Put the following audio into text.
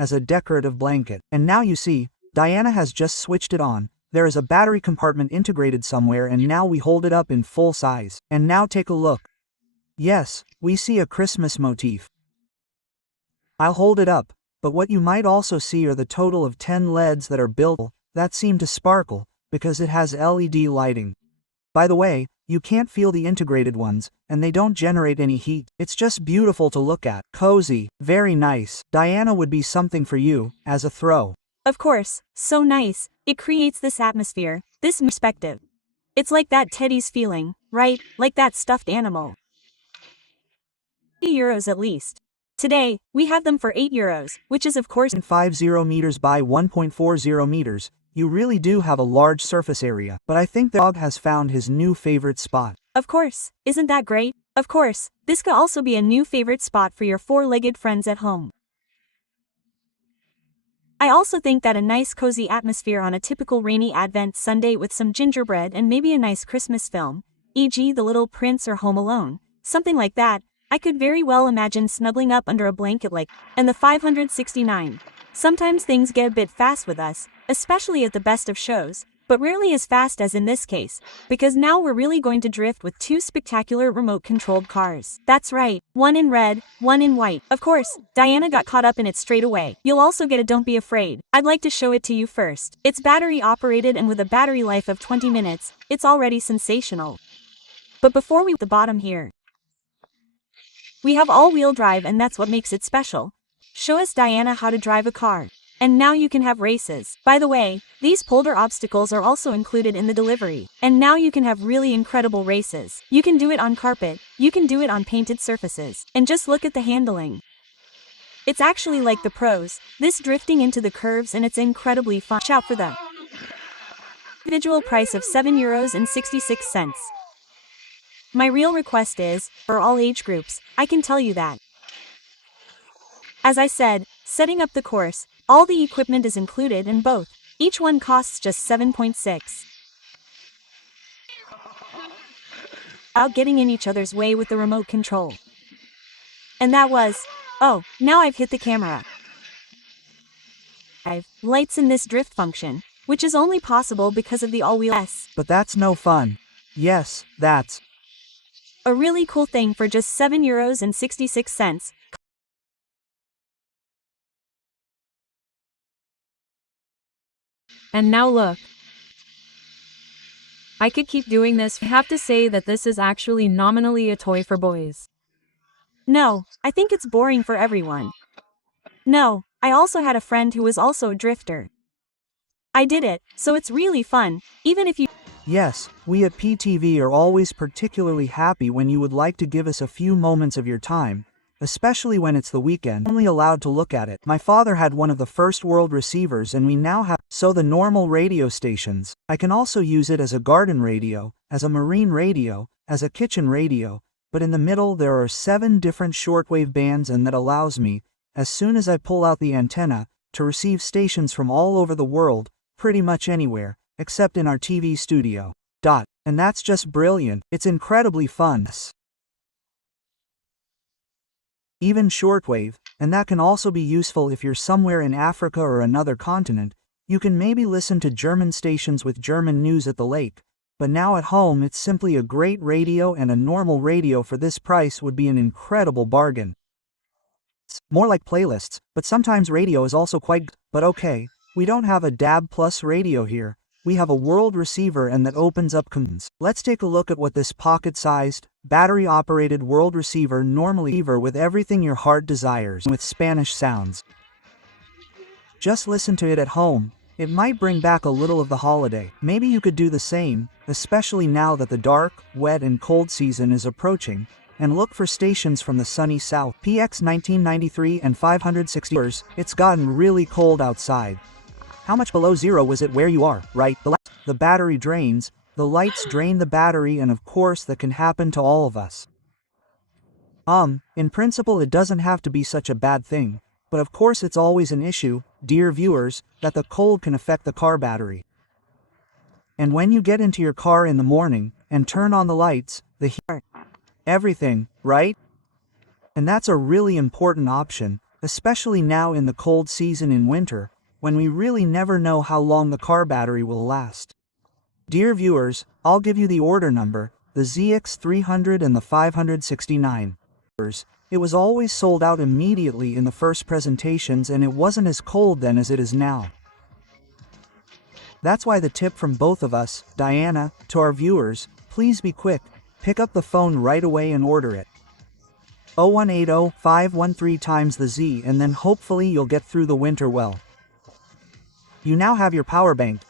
as a decorative blanket. And now you see, Diana has just switched it on. There is a battery compartment integrated somewhere, and now we hold it up in full size. And now take a look. Yes, we see a Christmas motif. I'll hold it up, but what you might also see are the total of 10 LEDs that are built that seem to sparkle, because it has LED lighting. By the way, you can't feel the integrated ones, and they don't generate any heat. It's just beautiful to look at. Cozy, very nice. Diana would be something for you, as a throw. Of course, so nice. It creates this atmosphere, this perspective. It's like that Teddy's feeling, right? Like that stuffed animal. €50 at least. Today, we have them for €8, which is of course 50 meters by 1.40 meters. You really do have a large surface area, but I think the dog has found his new favorite spot. Of course, isn't that great? Of course, this could also be a new favorite spot for your four-legged friends at home. I also think that a nice cozy atmosphere on a typical rainy Advent Sunday with some gingerbread and maybe a nice Christmas film, e.g. The Little Prince or Home Alone, something like that, I could very well imagine snuggling up under a blanket like. And the 569. Sometimes things get a bit fast with us, especially at the best of shows, but rarely as fast as in this case, because now we're really going to drift with two spectacular remote-controlled cars. That's right, one in red, one in white. Of course, Diana got caught up in it straight away. You'll also get a Don't Be Afraid. I'd like to show it to you first. It's battery-operated, and with a battery life of 20 minutes, it's already sensational. But before we the bottom here, we have all-wheel drive, and that's what makes it special. Show us, Diana, how to drive a car. And now you can have races. By the way, these polar obstacles are also included in the delivery. And now you can have really incredible races. You can do it on carpet, you can do it on painted surfaces. And just look at the handling. It's actually like the pros, this drifting into the curves, and it's incredibly fun. Watch out for the individual price of €7.66. My real request is, for all age groups, I can tell you that. As I said, setting up the course, all the equipment is included in both. Each one costs just 7.6. Without getting in each other's way with the remote control. And that was, oh, now I've hit the camera. I've lights in this drift function, which is only possible because of the all-wheel. But that's no fun. Yes, that's a really cool thing for just €7.66. And now look. I could keep doing this. I have to say that this is actually nominally a toy for boys. No, I think it's boring for everyone. No, I also had a friend who was also a drifter. I did it, so it's really fun, even if you... Yes, we at PearlTv are always particularly happy when you would like to give us a few moments of your time, especially when it's the weekend. Only allowed to look at it. My father had one of the first world receivers, and we now have the normal radio stations. I can also use it as a garden radio, as a marine radio, as a kitchen radio, but in the middle there are 7 different shortwave bands, and that allows me, as soon as I pull out the antenna, to receive stations from all over the world, pretty much anywhere, except in our TV studio. And that's just brilliant. It's incredibly fun. Even shortwave, and that can also be useful if you're somewhere in Africa or another continent. You can maybe listen to German stations with German news at the lake, but now at home it's simply a great radio, and a normal radio for this price would be an incredible bargain. It's more like playlists, but sometimes radio is also quite good. But okay, we don't have a DAB Plus radio here. We have a world receiver, and that opens up comms. Let's take a look at what this pocket-sized, battery-operated world receiver normally with everything your heart desires, with Spanish sounds. Just listen to it at home. It might bring back a little of the holiday. Maybe you could do the same, especially now that the dark, wet and cold season is approaching, and look for stations from the sunny south. PX 1993 and 560 hours. It's gotten really cold outside. How much below zero was it where you are, right? The battery drains, the lights drain the battery, and of course that can happen to all of us. In principle it doesn't have to be such a bad thing, but of course it's always an issue, dear viewers, that the cold can affect the car battery. And when you get into your car in the morning, and turn on the lights, the heat, everything, right? And that's a really important option, especially now in the cold season in winter, when we really never know how long the car battery will last. Dear viewers, I'll give you the order number, the ZX300 and the 569. It was always sold out immediately in the first presentations, and it wasn't as cold then as it is now. That's why the tip from both of us, Diana, to our viewers, please be quick, pick up the phone right away and order it. 0180513 times the Z, and then hopefully you'll get through the winter well. You now have your power bank,